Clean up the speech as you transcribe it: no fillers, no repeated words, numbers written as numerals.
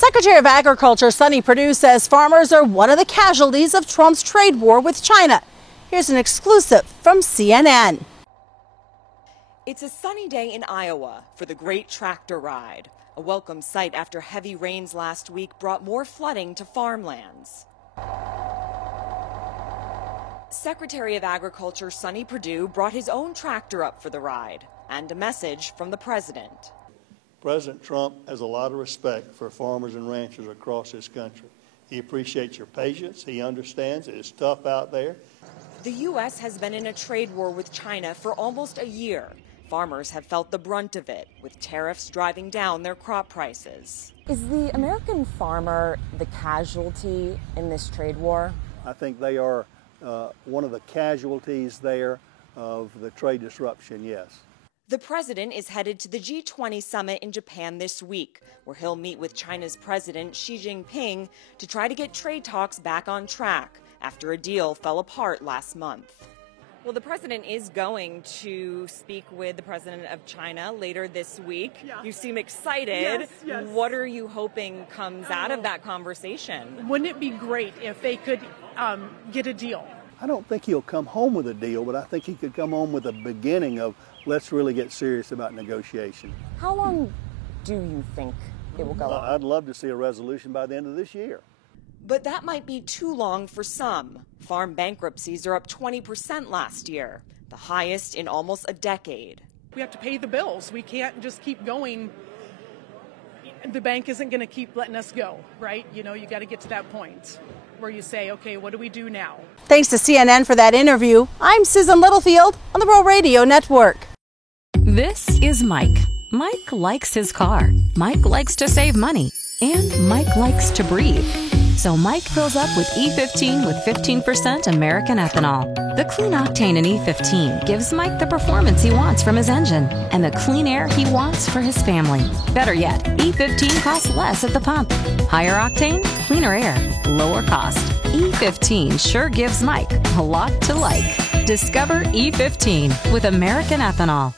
Secretary of Agriculture Sonny Perdue says farmers are one of the casualties of Trump's trade war with China. Here's an exclusive from CNN. It's a sunny day in Iowa for the Great Tractor Ride. A welcome sight after heavy rains last week brought more flooding to farmlands. Secretary of Agriculture Sonny Perdue brought his own tractor up for the ride and a message from the president. President Trump has a lot of respect for farmers and ranchers across this country. He appreciates your patience. He understands it is tough out there. The U.S. has been in a trade war with China for almost a year. Farmers have felt the brunt of it, with tariffs driving down their crop prices. Is the American farmer the casualty in this trade war? I think they are one of the casualties there of the trade disruption, yes. The president is headed to the G20 summit in Japan this week, where he'll meet with China's President Xi Jinping to try to get trade talks back on track after a deal fell apart last month. Well, the president is going to speak with the president of China later this week. Yeah. You seem excited. Yes. What are you hoping comes out of that conversation? Wouldn't it be great if they could get a deal? I don't think he'll come home with a deal, but I think he could come home with a beginning of let's really get serious about negotiation. How long do you think it will go on? I'd love to see a resolution by the end of this year. But that might be too long for some. Farm bankruptcies are up 20% last year, the highest in almost a decade. We have to pay the bills. We can't just keep going. The bank isn't going to keep letting us go, right? You know, you got to get to that point where you say, okay, what do we do now? Thanks to CNN for that interview. I'm Susan Littlefield on the Rural Radio Network. This is Mike. Mike likes his car. Mike likes to save money. And Mike likes to breathe. So Mike fills up with E15 with 15% American ethanol. The clean octane in E15 gives Mike the performance he wants from his engine and the clean air he wants for his family. Better yet, E15 costs less at the pump. Higher octane, cleaner air, lower cost. E15 sure gives Mike a lot to like. Discover E15 with American ethanol.